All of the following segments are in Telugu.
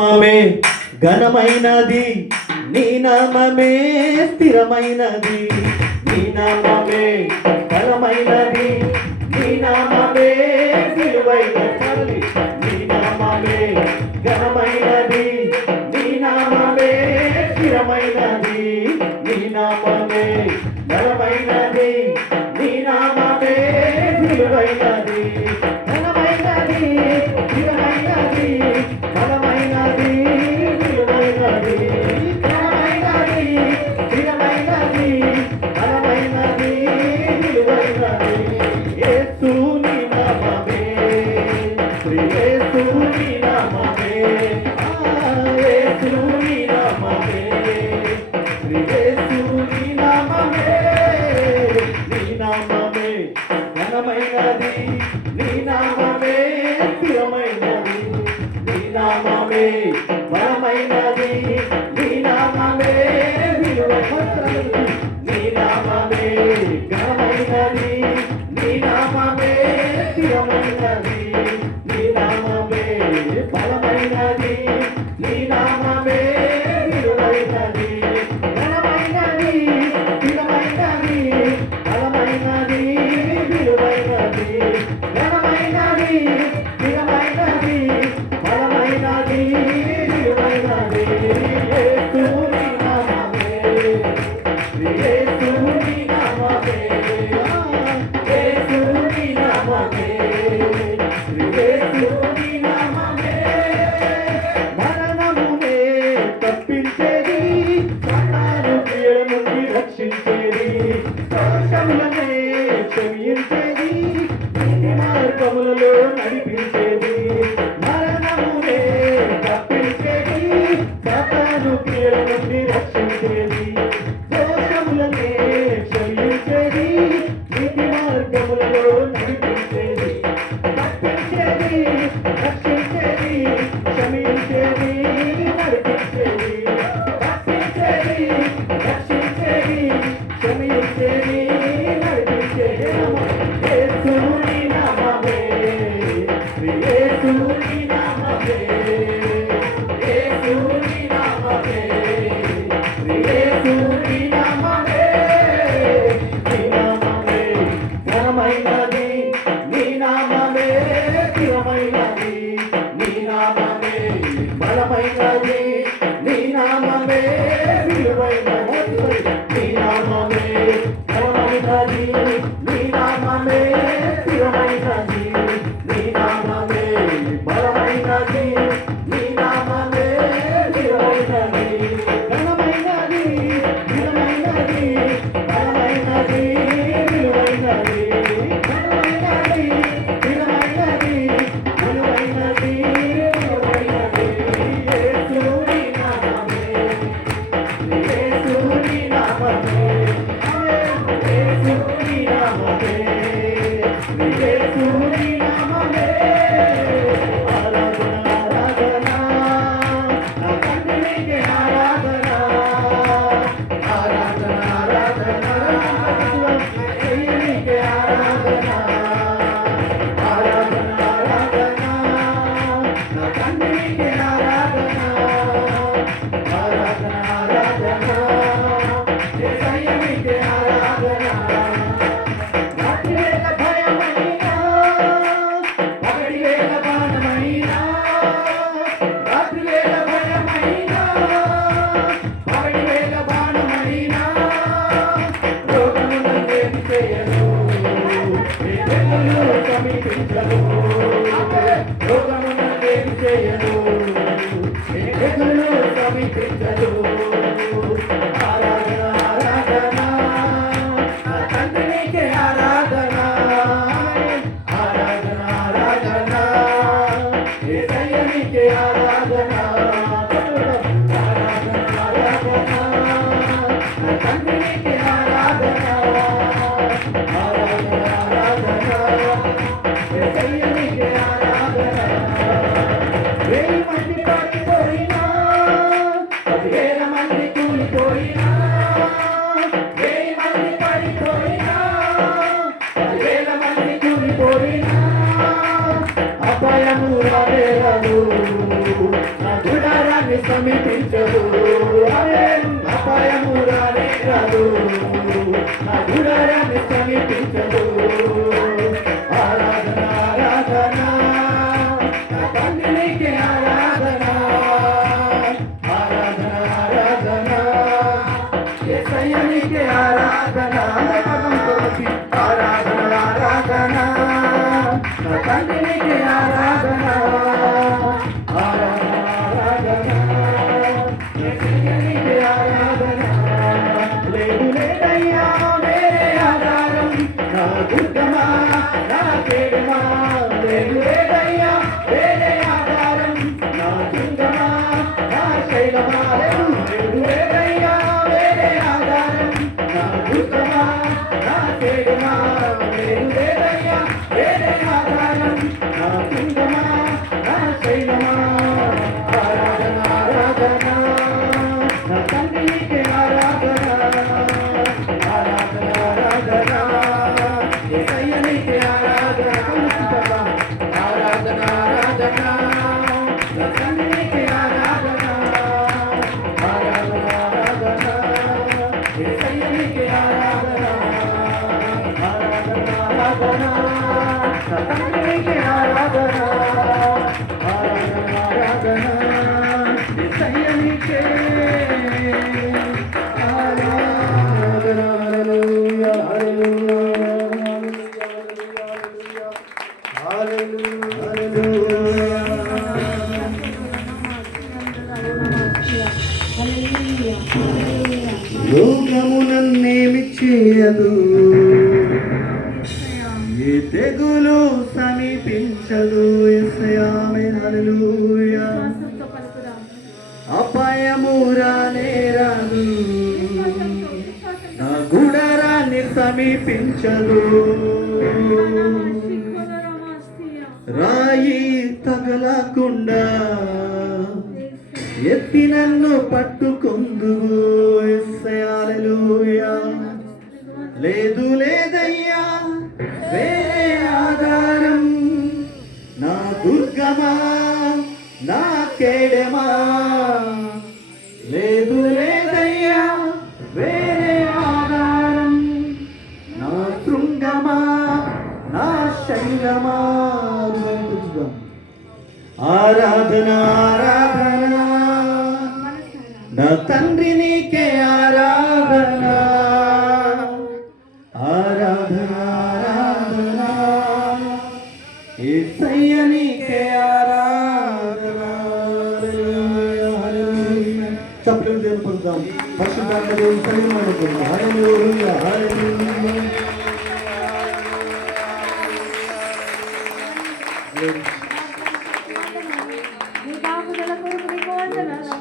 నామమే ఘనమైనది, నీ నామమే స్థిరమైనది, నీ నామమే ఘనమైనది, నీ నామమే విలువైనది, నీ నామమే ఘనమైనది, నీ నామమే స్థిరమైనది, నీ నామమే ఘనమైనది, నీ నామమే విలువైనది, ఘనమైనది, స్థిరమైనది, బలమైనది, విలువైనది, ఘనమైనది, స్థిరమైనది, బలమైనది, విలువైనది. యేసు నీ నామమే, యేసు నీ నామమే, యేసు నీ నామమే, యేసు నీ నామమే, నీ నామమే ఘనమైనది, నీ నామమే స్థిరమైనది, నీ నామమే బలమైనది, నీ నామమే విలువైనది, నీ నామమే ఘనమైనది, నీ నామమే స్థిరమైనది, నీ నామమే బలమైనది, నీ నామమే విలువైనది, ఘనమైనది, స్థిరమైనది, బలమైనది, విలువైనది, ఘనమైనది, స్థిరమైనది, బలమైనది, విలువైనది. యేసు నీ నామమే, యేసు నీ నామమే, యేసు నీ నామమే, యేసు నీ నామమే. మరణమునే తప్పించేది, సాతాను క్రియల నుండి రక్షించేది, దోషములనే క్షమించేది, నీతి మార్గములలో నడిపించేది, మరణమునే తప్పించేది, సాతాను క్రియల నుండి రక్షించేది, దోషములనే క్షమించేది, నీతి మార్గములలో నడిపించేది, తప్పించేది, రక్షించేది, క్షమించేది, నడిపించేది, తప్పించేది, రక్షించేది, క్షమించేది, నడిపించేది. యేసు నీ నామమే, యేసు నీ నామమే, యేసు నీ నామమే, యేసు నీ నామమే, నీ నామమే ఘనమైనది, నీ నామమే స్థిరమైనది, నీ నామమే బలమైనది, నీ నామమే విలువైనది, నీ నామమే ఘనమైనది, నీ నామమే స్థిరమైనది, నీ నామమే బలమైనది, నీ నామమే విలువైనది, ఘనమైనది, స్థిరమైనది, బలమైనది, విలువైనది, ఘనమైనది, స్థిరమైనది, విలువైనది, విలువైనది. యేసు నీ నామమే, యేసు నీ నామమే, యేసు నీ నామమే, యేసు నీ నామమే. ఆరాధన ఆరాధన, నా తండ్రి నీకే ఆరాధన, ఆరాధన ఆరాధన, నీకే ఆరాధన, ఆరాధన ఆరాధన, నా తండ్రి నీకే ఆరాధన, ఆరాధన ఆరాధన, యేసయ్య నీకే ఆరాధన. రాత్రివేళ భయమైనా, పగటివేళ బాణమైనా, రాత్రివేళ భయమైనా, పగటివేళ బాణమైనా, రోగము నన్నేమి చేయదు, ఏ తెగులు సమీపించదు, రోగము నన్నేమి చేయదు, ఏ తెగులు సమీపించదు. ఆరాధన ఆరాధన, నా తండ్రి నీకే ఆరాధన, ఆరాధన ఆరాధన, యేసయ్య నీకే ఆరాధన, ఆరాధన ఆరాధన, నా తండ్రి నీకే ఆరాధన, ఆరాధన ఆరాధన, యేసయ్య నీకే ఆరాధన. 10,000 మంది పడిపోయినా, 10,000 సమీపించదు, అపాయము రానే రాదు, నా గుడారాన్ని సమీపించదు. ఆరాధన ఆరాధన నా తండ్రి నీకే ఆరాధన, ఆరాధన ఆరాధన యేసయ్య నీకే ఆరాధన, ఆరాధన ఆరాధన నా తండ్రి నీకే ఆరాధన, ఆరాధన ఆరాధన యేసయ్య నీకే ఆరాధన. లేదు లేదయ్యా వేరే ఆధారం, నా దుర్గమా నా కేడమా, లేదు లేదయ్యా వేరే ఆధారం, నా దుర్గమా నా శైలమా, లేదు లేదయ్యా వేరే ఆధారం, నా దుర్గమా నా కేడమా, లేదు లేదయ్యా వేరే ఆధారం, నా దుర్గమా నా శైలమా. ఆరాధన ఆరాధన నా తండ్రి నీకే ఆరాధన, ఆరాధన ఆరాధన యేసయ్య నీకే ఆరాధన. ఆరాధన ఆరాధన నా తండ్రి నీకే ఆరాధన, ఆరాధన ఆరాధన యేసయ్య నీకే ఆరాధన, ఆరాధన ఆరాధన నా తండ్రి నీకే ఆరాధన, ఆరాధన ఆరాధన యేసయ్య నీకే ఆరాధన. హల్లెలూయా హల్లెలూయా హల్లెలూయా హల్లెలూయా. లోకము నన్నేమి చేయదు, ఏ తెగులు సమీపించదు, యేసయ్యా ఆమేన్ హల్లెలూయా. అపాయము రానే రాదు, నా గుడారాన్ని సమీపించదు, రాయి తగలకుండా ఎత్తి నన్ను పట్టుకుందువు, యేసయ్యా హల్లెలూయా. లేదు లేదయ్యా వేరే ఆధారం, నా దుర్గమా నా కేడమా, లేదు లేదయ్యా వేరే ఆధారం, నా శృంగమా నా శైలమా. ఆరాధన ఆరాధన నా తండ్రి నీకే ఆరాధన, ఆరాధన ఆరాధన యేసయ్య నీకే ఆరాధన. హల్లెలూయా హల్లెలూయా. చప్పట్లు దేవుని పొందుదాం, పరిశుద్ధాత్మ దేవుని సన్నిధిలో పొందుదాం. హల్లెలూయా హల్లెలూయా. నీ కాపుదల కొరకు నీకు వందనాలు,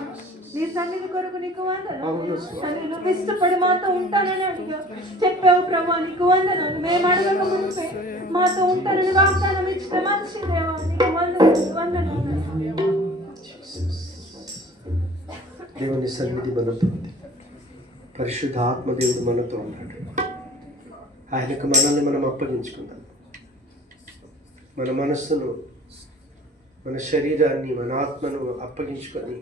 నీ సన్నిధి కొరకు నీకు వందనాలు. తండ్రి నువ్వు ఇష్టపడి మాతో ఉంటానని అడిగా చెప్పావు ప్రభా, నీకు వందనాలు. మేము అడగక ముందే మాతో ఉంటానని వాగ్దానం ఇచ్చిన మంచి దేవా, నీకు వందనాలు. దేవుని సన్నిధి మనతో ఉంది, పరిశుద్ధ ఆత్మదేవుడు మనతో ఉన్నాడు. ఆయనకు మనల్ని మనం అప్పగించుకుందాం. మన మనస్సును, మన శరీరాన్ని, మన ఆత్మను అప్పగించుకొని,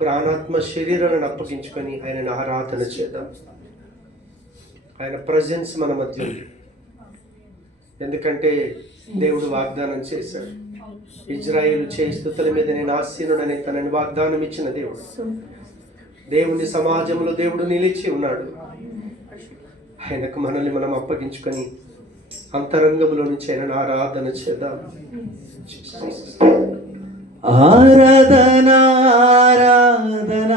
ప్రాణాత్మ శరీరాలను అప్పగించుకొని ఆయనను ఆరాధన చేద్దాం. ఆయన ప్రజెన్స్ మన మధ్య ఉంది. ఎందుకంటే దేవుడు వాగ్దానం చేశాడు, ఇజ్రాయేలు చేయి స్తుతుల మీద నేను ఆసీనుడని తనని వాగ్దానం ఇచ్చిన దేవుడు. దేవుని సమాజంలో దేవుడు నిలిచి ఉన్నాడు. ఆయనకు మనల్ని మనం అప్పగించుకొని అంతరంగంలో నుంచి ఆయన ఆరాధన చేద్దాం. ఆరాధన ఆరాధన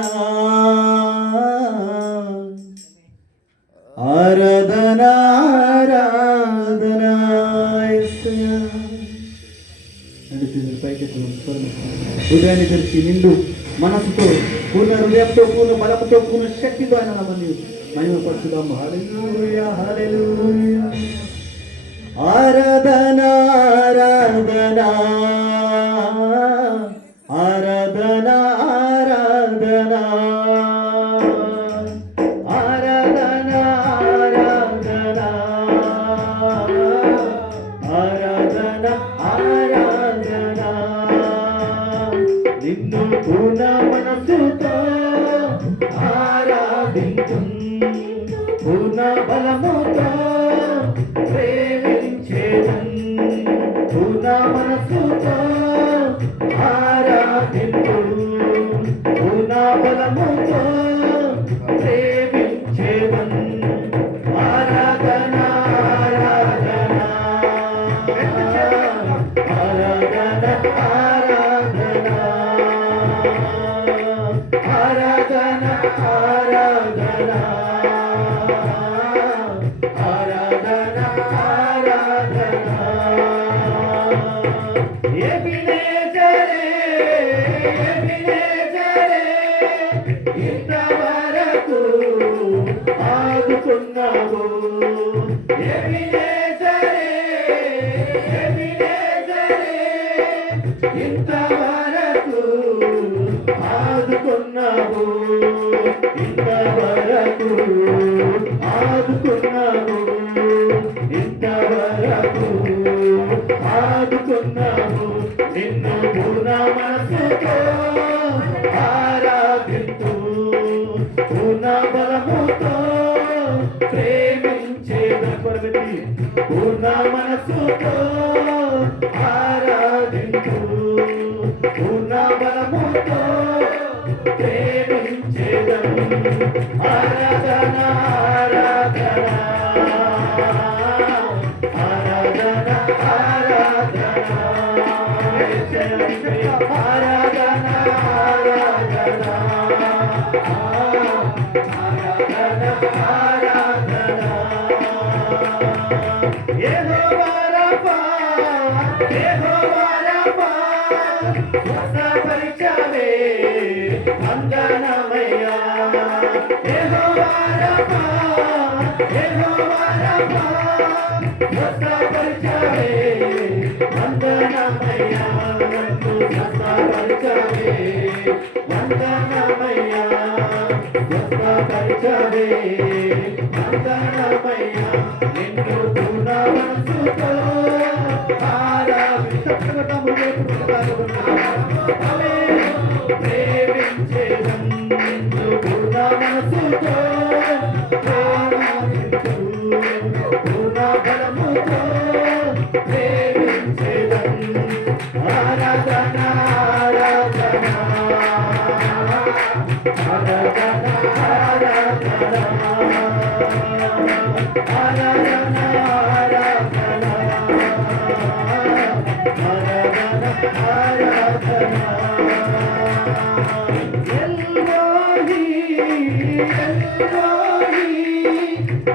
ఆరాధన ఆరాధన యేసయ్యా. హృదయాన్ని తెరిచి నిండు మనసుతో, పూర్ణ హృదయంతో, పూర్ణ బలంతో, పూర్ణ శక్తితో ఆయన నామమును మహిమపరచుదాం. హల్లెలూయా హల్లెలూయా. ఆరాధన ఆరాధన ఆరాధన ఆరాధన ఆరాధన ఆరాధన ఆరాధన ఆరాధన నిన్ను పూర్ణ మనసుతో ఆరాధింతుం, పూర్ణ బలముతో ప్రేమించేదం, పూర్ణ మనసుతో ఆరాధింతుం, పూర్ణ బలముతో ప్రేమించేదం. ఆరాధన ఆరాధన ఆరాధన ఆరాధన ఆరాధన ఆరాధన ఆరాధన ఎబినేజరే ఎబినేజరే ఇంతవరకు ఆదుకున్నావు. ఎబినేజరే ఎబినేజరే ఇంతవరకు ఆదుకున్నావు, ఇంతవరకు ఆదుకున్నావు, ఇంతవరకు ఆదుకున్నావు. నిన్ను పూర్ణ మనసుతో ఆరాధింతు, పూర్ణ బలముతో ప్రేమించేదీ, పూర్ణ మనసుతో ఆరాధింతు, పూర్ణ బలముతో ప్రేమించేదం. ఆరాధన ఆరాధన ఆరాధన ఆరాధన ఆరాధన ఆరాధన ఆరాధన ఆరాధన యెహోవా రఫా యెహోవా రఫా స్వస్థపరిచావే వందనమయ్యా. యెహోవా రఫా యెహోవా రఫా స్వస్థపరిచావే వందనమయ్యా. నన్ను స్వస్థపరిచావే వందనమయ్యా, స్వస్థపరిచావే వందనమయ్యా. నిన్ను పూర్ణ మనసుతో ఆరాధించటము ప్రేమించేదం, నిన్ను పూర్ణ మనసుతో ఆరాధించు, పూర్ణ బలముతో ప్రేమించేదం. ఆరాధన ఆరాధన ఆరాధన ఆరాధన ఆరాధన ఆరాధన ఆరాధన ఎల్లోహి ఎల్లోహి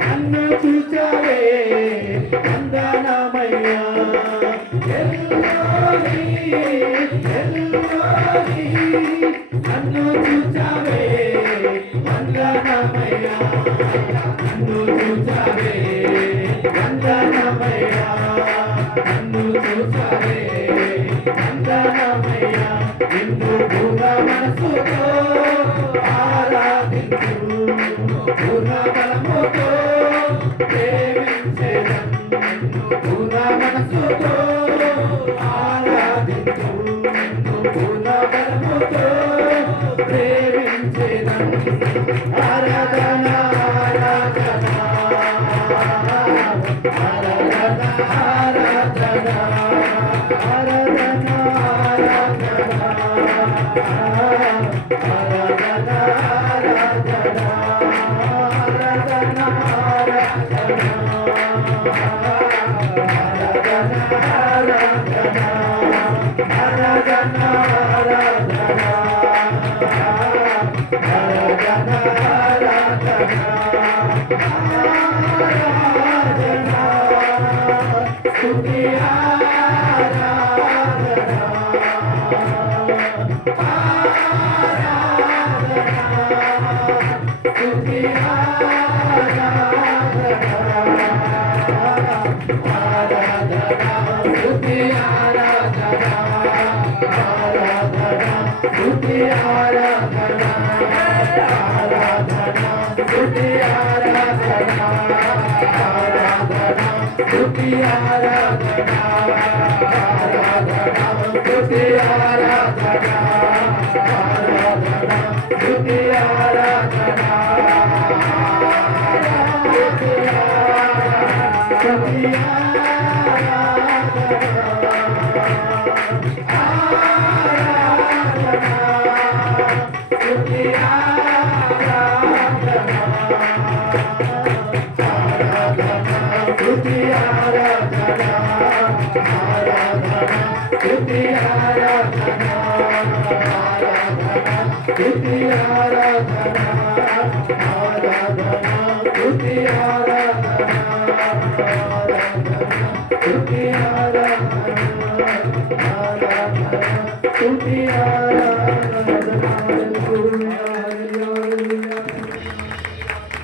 నన్ను చూచావే వందనమయ్యా. ఎల్లోహి ఎల్లోహి నన్ను చూచావే వందనమయ్యా, నన్ను చూచావే వందనమయ్యా, నన్ను చూచావే వందనమయ్యా. నిన్ను పూర్ణ మనసుతో ఆరాధించు, పూర్ణ బలముతో ప్రేమించేదం, పూర్ణ మనసుతో ఆరాధించు, పూర్ణ బలముతో ప్రేమించేదం. ఆరాధన ఆరాధన ఆరాధన ఆరాధన ఆరాధన ఆరాధన ఆరాధన ఆరాధన స్తుతి ఆరాధన ఆరాధన స్తుతి ఆరాధన ఆరాధన స్తుతి ఆరాధన స్తుతి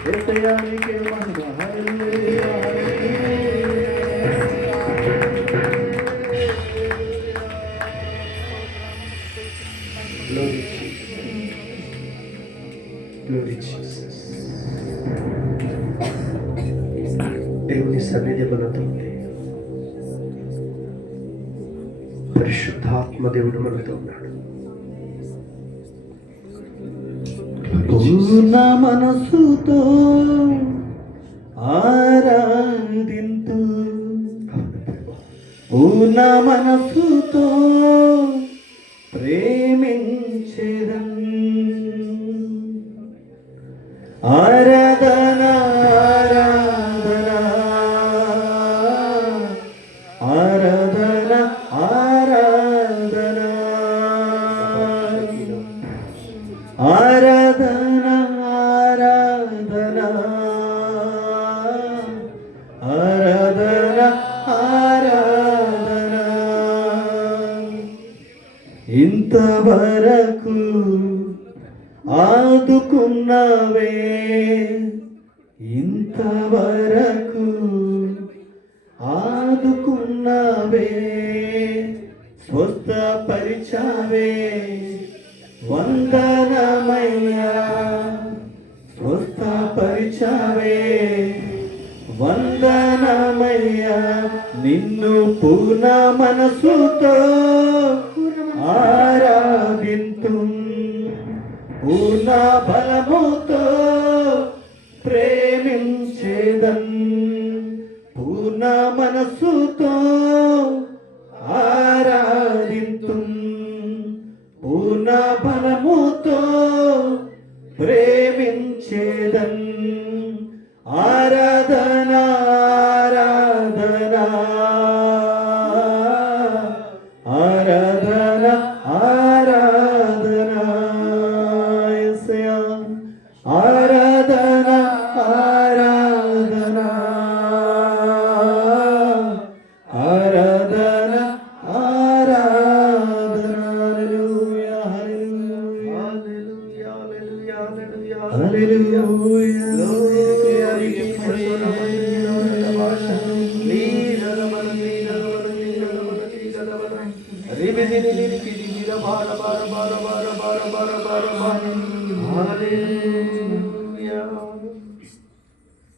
యేసయ్యానికే మహిమ. హల్లెలూయా, Glory Jesus. దేవుని సన్నిధి మనతో ఉంది. పరిశుద్ధాత్మ దేవుడు మనతో ఉన్నాడు. పూర్ణ మనసుతో ఆరాధింతు, పూర్ణ మనసుతో ప్రేమించెదన్. ఆరాధన ఆరాధన ఆరాధన ఆరాధన ఆరాధన ఆరాధన ఆరాధన ఆరాధన. ఇంతవరకు ఆదుకున్నవే, ఇంతవరకు ఆదుకున్నవే, స్వస్థపరిచావే, వందనమయ్యా. స్వస్థపరిచావే, వందనమయ్యా. నిన్ను పూర్ణ మనసుతో ఆరాధింతు, పూర్ణ బలముతో ప్రేమించేదన్. పూర్ణ మనసుతో ఆరాధింతు, పూర్ణ బలముతో ప్రేమించేదన్. ఆరాధన ఆరాధన ఆరాధన ఆరాధన. యేసయ్యా, ఆరాధన ఆరాధన ఆరాధన ఆరాధన. హల్లెలూయా, హల్లెలూయా, హల్లెలూయా, హల్లెలూయా, హల్లెలూయా.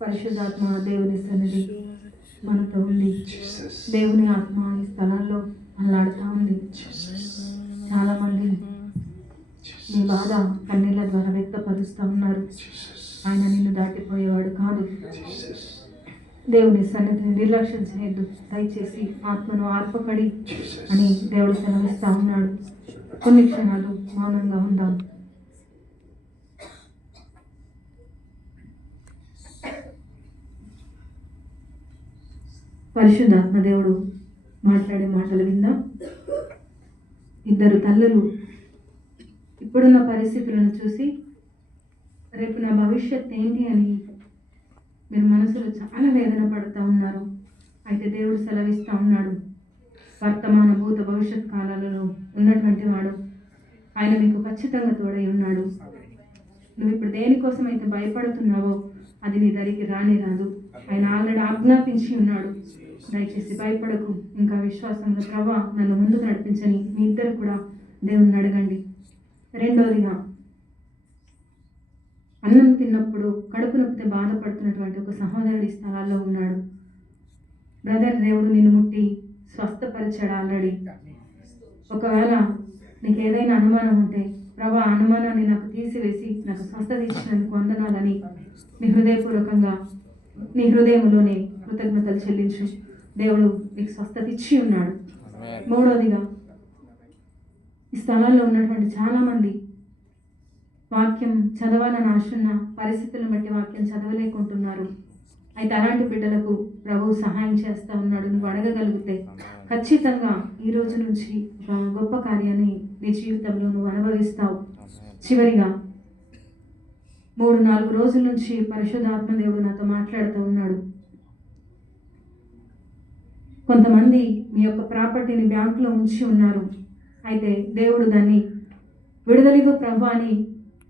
పరిశుద్ధాత్మ దేవుని సన్నిధి మనతో ఉంది. దేవుని ఆత్మ ఈ స్థలంలో అల్లాడుతూ ఉంది. చాలా మంది మీ బాధ కన్నీళ్ళ ద్వారా వ్యక్తపరుస్తూ ఉన్నారు. ఆయన నిన్ను దాటిపోయేవాడు కాదు. దేవుని సన్నిధిని నిర్లక్ష్యం చేయొద్దు. దయచేసి ఆత్మను ఆర్పపడి అని దేవుడు సెలవిస్తూ ఉన్నాడు. కొన్ని క్షణాలు మౌనంగా ఉందాం. పరిశుద్ధాత్మ దేవుడు మాట్లాడే మాటలు విందాం. ఇద్దరు తల్లులు ఇప్పుడున్న పరిస్థితులను చూసి రేపు నా భవిష్యత్ ఏంటి అని మీరు మనసులో చాలా వేదన పడుతూ ఉన్నారు. అయితే దేవుడు సెలవిస్తూ ఉన్నాడు, వర్తమాన భూత భవిష్యత్ కాలాలలో ఉన్నటువంటి వాడు ఆయన మీకు ఖచ్చితంగా తోడై ఉన్నాడు. నువ్వు ఇప్పుడు దేనికోసం అయితే భయపడుతున్నావో అది నీ దరికి రాని రాదు. ఆయన ఆల్రెడీ ఆజ్ఞాపించి ఉన్నాడు. దయచేసి భయపడకు, ఇంకా విశ్వాసంలో ప్రభా నన్ను ముందుకు నడిపించని మీ ఇద్దరు కూడా దేవుణ్ణి అడగండి. రెండోదిగా, అన్నం తిన్నప్పుడు కడుపు నొప్పితే బాధపడుతున్నటువంటి ఒక సహోదరుడి స్థలాల్లో ఉన్నాడు. బ్రదర్, దేవుడు నిన్ను ముట్టి స్వస్థపరిచాడు ఆల్రెడీ. ఒకవేళ నీకు ఏదైనా అనుమానం ఉంటే, ప్రభా అనుమానాన్ని నాకు తీసివేసి నాకు స్వస్థత ఇచ్చినందుకు వందనాలని నీ హృదయపూర్వకంగా నీ హృదయంలోనే కృతజ్ఞతలు చెల్లించు. దేవుడు నీకు స్వస్థత ఇచ్చి ఉన్నాడు. మూడవదిగా, ఈ స్థలాల్లో ఉన్నటువంటి చాలామంది వాక్యం చదవాలని ఆశన్న పరిస్థితులను బట్టి వాక్యం చదవలేకుంటున్నారు. అయితే అలాంటి బిడ్డలకు ప్రభువు సహాయం చేస్తూ ఉన్నాడు. నువ్వు అడగగలిగితే ఖచ్చితంగా ఈ రోజు నుంచి ఒక గొప్ప కార్యాన్ని నీ జీవితంలో నువ్వు అనుభవిస్తావు. చివరిగా 3-4 రోజుల నుంచి పరిశుద్ధాత్మ దేవుడు నాతో మాట్లాడుతూ ఉన్నాడు. కొంతమంది మీ యొక్క ప్రాపర్టీని బ్యాంకులో ఉంచి ఉన్నారు. అయితే దేవుడు దాన్ని విడుదలివ్వు ప్రభు అని,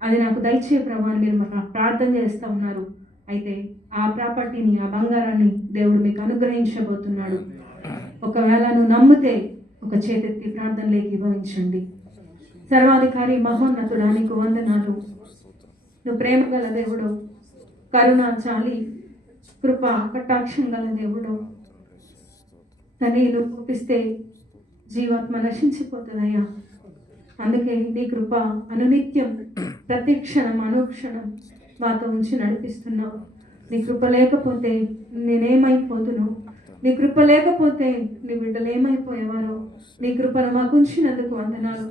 అది నాకు దయచే ప్రభు అని మీరు ప్రార్థన చేస్తూ ఉన్నారు. అయితే ఆ ప్రాపర్టీని, ఆ బంగారాన్ని దేవుడు మీకు అనుగ్రహించబోతున్నాడు. ఒకవేళ నువ్వు నమ్మితే ఒక చేతెత్తి ప్రార్థనలోకి భవించండి. సర్వాధికారి మహోన్నతుడా, నీకు వందనాలు. నువ్వు ప్రేమ గల దేవుడు, కరుణ, చాలి, కృప, కటాక్షం గల దేవుడు. తని నువ్వు పుట్టిస్తే జీవాత్మ నశించిపోతుందయ్యా. అందుకే నీ కృప అనునిత్యం, ప్రతి క్షణం, అనుక్షణం మాతో ఉంచి నడిపిస్తున్నావు. నీ కృప లేకపోతే నేనేమైపోతును? నీ కృప లేకపోతే నీ బిడ్డలు ఏమైపోయేవారో? నీ కృపను మాకు ఉంచినందుకు వందనాలు.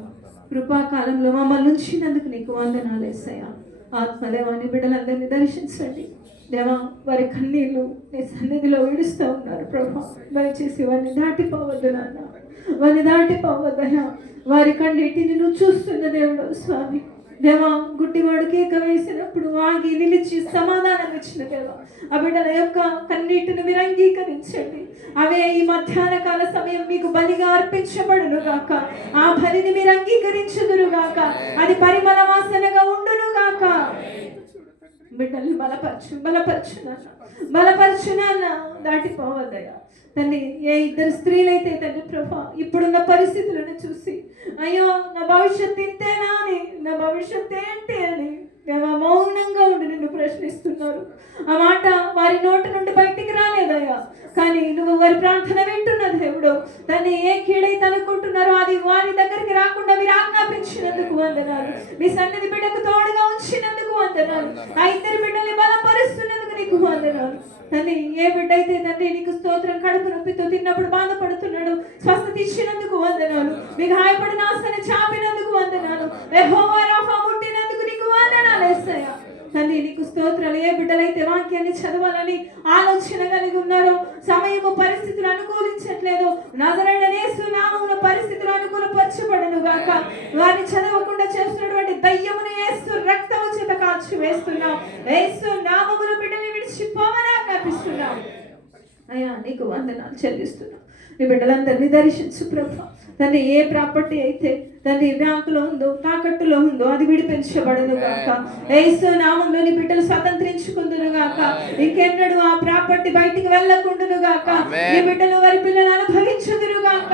కృపాకాలంలో మమ్మల్ని ఉంచినందుకు నీకు వందనాలు యేసయ్యా. ఆత్మదేవాన్ని బిడ్డలందరినీ దర్శించండి దేవా. వారి కన్నీళ్ళు నీ సన్నిధిలో విడుస్తూ ఉన్నారు ప్రభా. దయచేసి వారిని దాటిపోవద్దు నాన్న, వారిని దాటిపోవద్దయ్యా. వారి కన్నీటిని నువ్వు చూస్తున్న దేవుడు స్వామి. దేవా, గుడ్డివాడు కేక వేసినప్పుడు ఆగి నిలిచి సమాధానం ఇచ్చిన దేవా, ఆ బిడ్డల యొక్క కన్నీటిని మీరు అంగీకరించండి. అవే ఈ మధ్యాహ్న కాల సమయం మీకు బలిగా అర్పించబడును గాక. ఆ బలిని మీరు అంగీకరించుదురు గాక. అది పరిమళ వాసనగా ఉండును గాక. బిడ్డల్ని బలపరచు నాన్న, దాటిపోవద్దయ్యా తండ్రి. ఏ ఇద్దరు స్త్రీలైతే తండ్రి ప్రభా ఇప్పుడున్న పరిస్థితులను చూసి అయ్యో నా భవిష్యత్తు ఇంతేనా అని, నా భవిష్యత్తు ఏంటి అని మౌనంగా ఉండి నిన్ను ప్రశ్నిస్తున్నారు. ఆ మాట వారి నోటి నుండి బయటికి రాలేదయ్యా, కానీ నువ్వు వారి ప్రార్థన వింటున్న దేవుడు. తను ఏ కీడైతే అనుకుంటున్నారో అది వారి దగ్గరికి రాకుండా మీరు ఆజ్ఞాపించినందుకు వందనాలు. మీ సన్నిధి బిడ్డకు తోడుగా ఉంచినందుకు వందనాలు. ఆ ఇద్దరు బిడ్డల్ని బలపరుస్తున్నందుకు నీకు వందనాలు తండ్రి. ఏ బిడ్డ అయితే తండ్రి నీకు స్తోత్రం, కడుపు నొప్పితో తిన్నప్పుడు బాధపడుతున్నాడు, స్వస్థత ఇచ్చినందుకు వందనాలు. మీకు గాయపడిన ఆశని చాపినందుకు వందనాలు. యెహోవా రాఫా ముట్టినందుకు నీకు వందనాలు యేసయ్యా. తండ్రి నీకు స్తోత్రాలు. ఏ బిడ్డలైతే వాక్యాన్ని చదవాలని ఆలోచన కలిగి ఉన్నారో, సమయము పరిస్థితులు అనుకూలించట్లేదు, నజరేయుడైన యేసు నామమున పరిస్థితులు అనుకూలపరచబడును గాక. వారిని చదవకుండా చేస్తున్నటువంటి దయ్యమును యేసు రక్తము చేత కాల్చి వేస్తున్నాం. యేసు నామమున బిడ్డని విడిచిపోవని ఆజ్ఞాపిస్తున్నాం. అయ్యా నీకు వందనాలు చెల్లిస్తున్నాం. నీ బిడ్డలందరినీ దర్శించు ప్రభా. తండ్రి ఏ ప్రాపర్టీ అయితే తండ్రి బ్యాంకులో ఉందో, తాకట్టులో ఉందో అది విడిపించబడును గాక. యేసు నామములో నీ బిడ్డలు స్వతంత్రించుకుందును గాక. ఇంకెన్నడూ ఆ ప్రాపర్టీ బయటికి వెళ్ళకుండును గాక. నీ బిడ్డలు వారి పిల్లలు అనుభవించుదురు గాక.